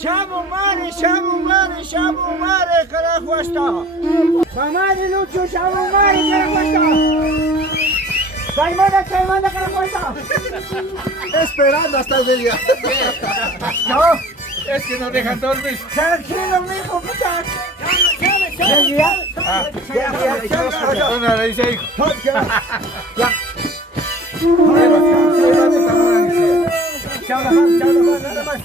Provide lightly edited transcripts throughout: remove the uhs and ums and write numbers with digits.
Shabu Mari, carajo está. Mamá de Lucho, Shabu Mari, carajo está. Caimana, carajo está. Esperando hasta el día. No. Es que no dejan dormir. Tranquilo, mijo, puta. Una le dice hijo. Chao, nada más.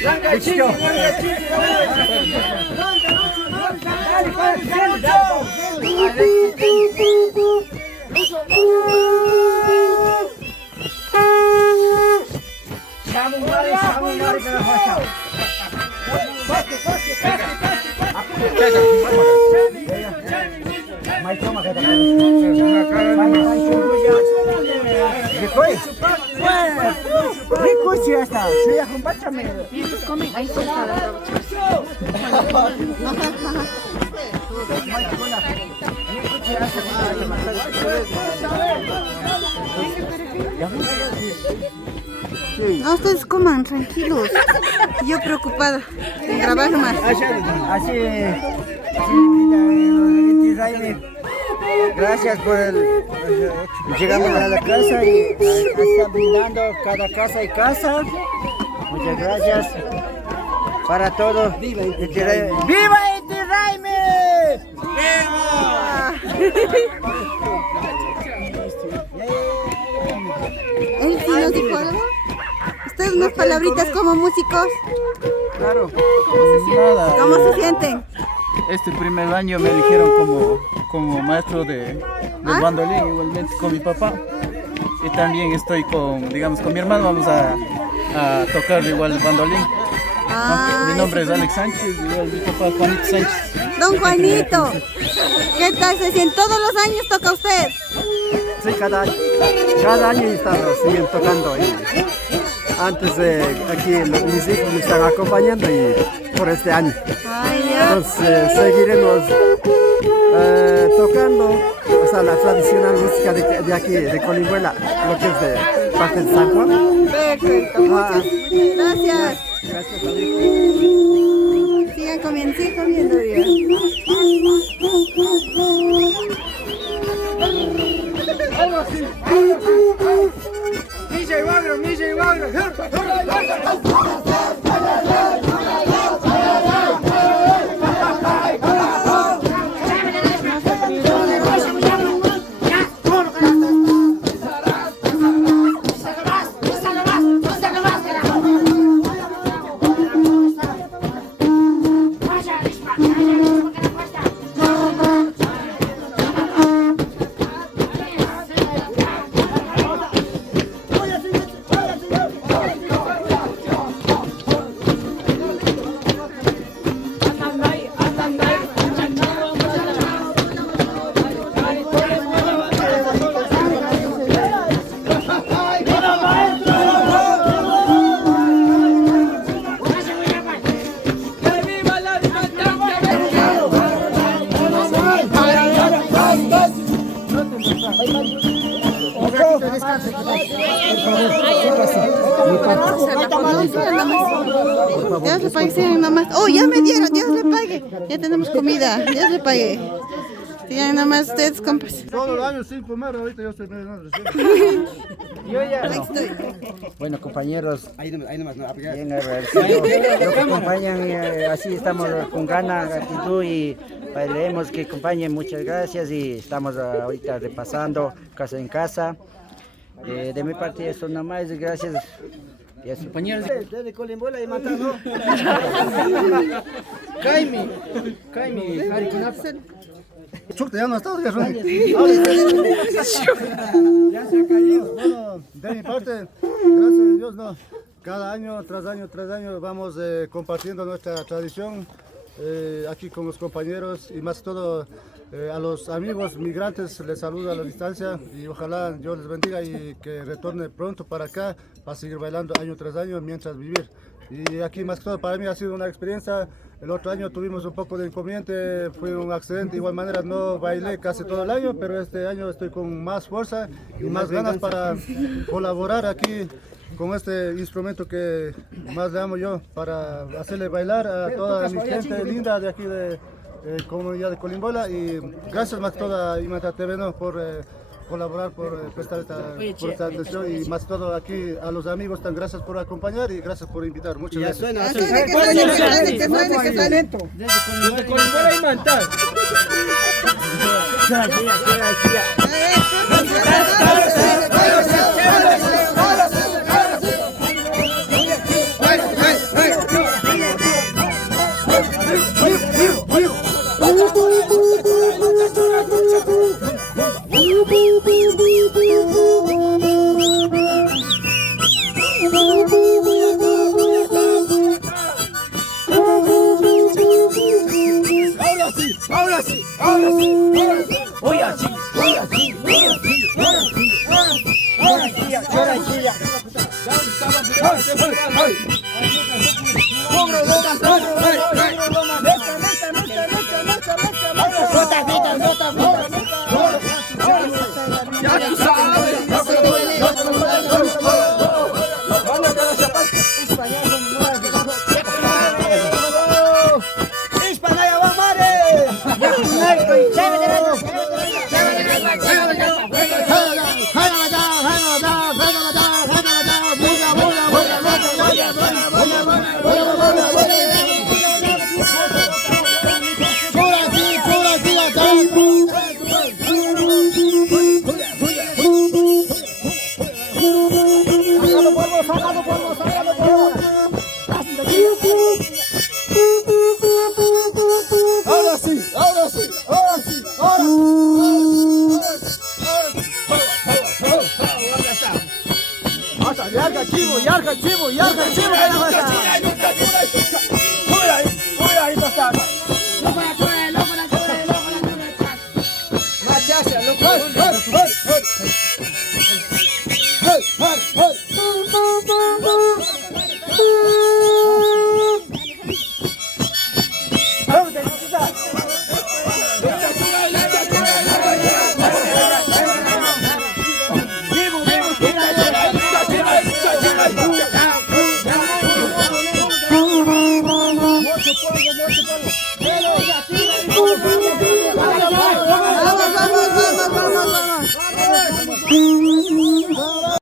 Blanca Chichi. Shabu Mari, que la facha. Mai toma que rico sí está. Sí, acompáñame. Comen, ahí está. No, ustedes coman, tranquilos. Yo preocupada en grabar más. Así, gracias por llegando a la casa y está brindando cada casa y casa. Muchas gracias para todo. ¡Viva Inti Raymi! ¡Viva Inti Raymi! ¡Viva! ¿Él sí nos dijo algo? ¿Ustedes unas palabritas como músicos? Claro. ¿Cómo se sienten? Este primer año me eligieron como maestro de bandolín, igualmente con mi papá. Y también estoy con mi hermano, vamos a tocar igual el bandolín. Mi nombre es Alex Sánchez, igual mi papá Juanito Sánchez. Don Juanito, ¿qué tal se siente? ¿Todos los años toca usted? Sí, cada año siguen tocando. Antes aquí mis hijos me están acompañando y por este año. Entonces seguiremos tocando la tradicional música de aquí, de Colinhuela, lo que es de parte de San Juan. Perfecto, muchas gracias. Gracias. Sigan comiendo bien. Milla y Wagner. Dios le pague, sí, nomás. Oh, ya me dieron, Dios le pague. Ya tenemos comida, Dios le pague. Sí, ya nomás ustedes compras. Todos los años sin comer, ahorita yo estoy medio Bueno, compañeros, bien agradecidos. Nos acompañan, así estamos con ganas, actitud y esperemos que acompañen. Muchas gracias y estamos ahorita repasando casa en casa. De mi parte eso nada más, gracias. Compañeros de Colinhuela y Matano. Kaimi, Arikinapsen. Ya no estamos, ya se ha caído. Bueno, de mi parte, gracias a Dios, no. Cada año, tras año, vamos compartiendo nuestra tradición aquí con los compañeros y más que todo a los amigos migrantes les saludo a la distancia y ojalá Dios les bendiga y que retorne pronto para acá para seguir bailando año tras año mientras vivir. Y aquí más que todo para mí ha sido una experiencia. El otro año tuvimos un poco de inconveniente, fue un accidente, de igual manera no bailé casi todo el año, pero este año estoy con más fuerza y más ganas para colaborar aquí con este instrumento que más le amo yo para hacerle bailar a toda mi gente linda de aquí de comunidad de Colimbola. Y gracias más que todo a Imanta TV, ¿no? Por colaborar, por prestar esta atención, y más todo aquí a los amigos, tan gracias por acompañar y gracias por invitar. Muchas gracias. Que suene talento. Desde Colimbola y Manta. Ahora sí. Voy así. Mucho polvo.